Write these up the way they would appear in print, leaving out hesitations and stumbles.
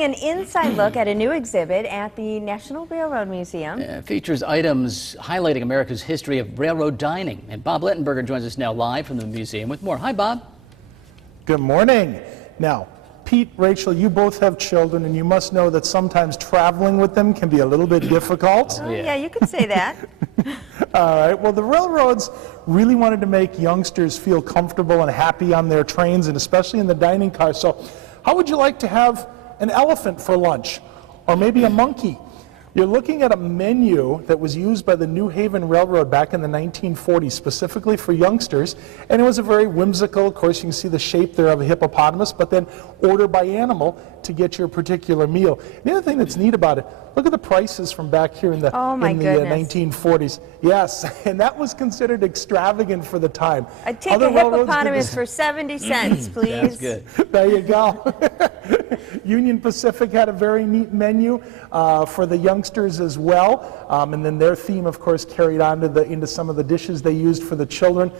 An inside look at a new exhibit at the National Railroad Museum. It features items highlighting America's history of railroad dining. And Bob Lettenberger joins us now live from the museum with more. Hi, Bob. Good morning. Now, Pete, Rachel, you both have children, and you must know that sometimes traveling with them can be a little bit difficult. Oh, yeah, you could say that. All right. Well, the railroads really wanted to make youngsters feel comfortable and happy on their trains, and especially in the dining car. So how would you like to have an elephant for lunch, or maybe a monkey? You're looking at a menu that was used by the New Haven Railroad back in the 1940s, specifically for youngsters, and it was a very whimsical, of course you can see the shape there of a hippopotamus, but then order by animal to get your particular meal. The other thing that's neat about it, look at the prices from back here in the, 1940s. Yes, and that was considered extravagant for the time. I'd take a hippopotamus for 70 cents, please. That's good. There you go. Union Pacific had a very neat menu for the youngsters as well, and then their theme, of course, carried on to into some of the dishes they used for the children.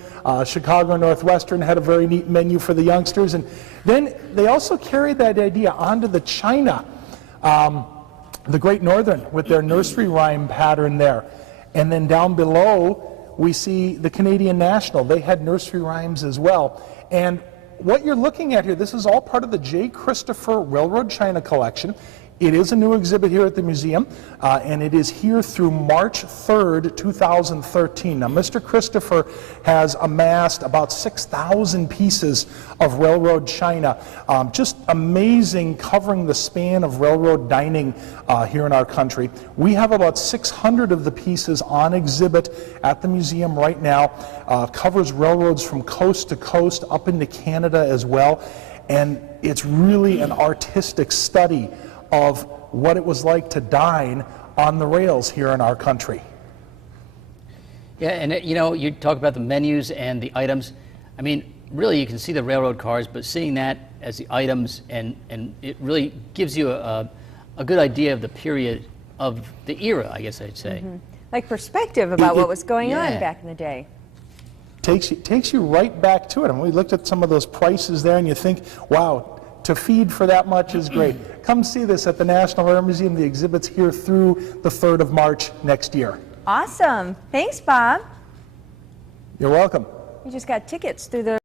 Chicago Northwestern had a very neat menu for the youngsters, and then they also carried that idea onto the China, the Great Northern, with their nursery rhyme pattern there. And then down below, we see the Canadian National. They had nursery rhymes as well. And what you're looking at here, this is all part of the J. Christopher Railroad China collection. It is a new exhibit here at the museum, and it is here through March 3rd, 2013. Now, Mr. Christopher has amassed about 6,000 pieces of railroad china. Just amazing, covering the span of railroad dining here in our country. We have about 600 of the pieces on exhibit at the museum right now. Covers railroads from coast to coast, up into Canada as well. And it's really an artistic study of what it was like to dine on the rails here in our country. Yeah, and you know, you talk about the menus and the items. I mean, really you can see the railroad cars, but seeing that as the items, and it really gives you a good idea of the period of the era, I guess I'd say. Mm-hmm. Like perspective about what was going on back in the day. Takes you right back to it. And we looked at some of those prices there, and you think, wow, to feed for that much is great. Come see this at the National Railroad Museum. The exhibit's here through the 3rd of March next year. Awesome. Thanks, Bob. You're welcome. You just got tickets through the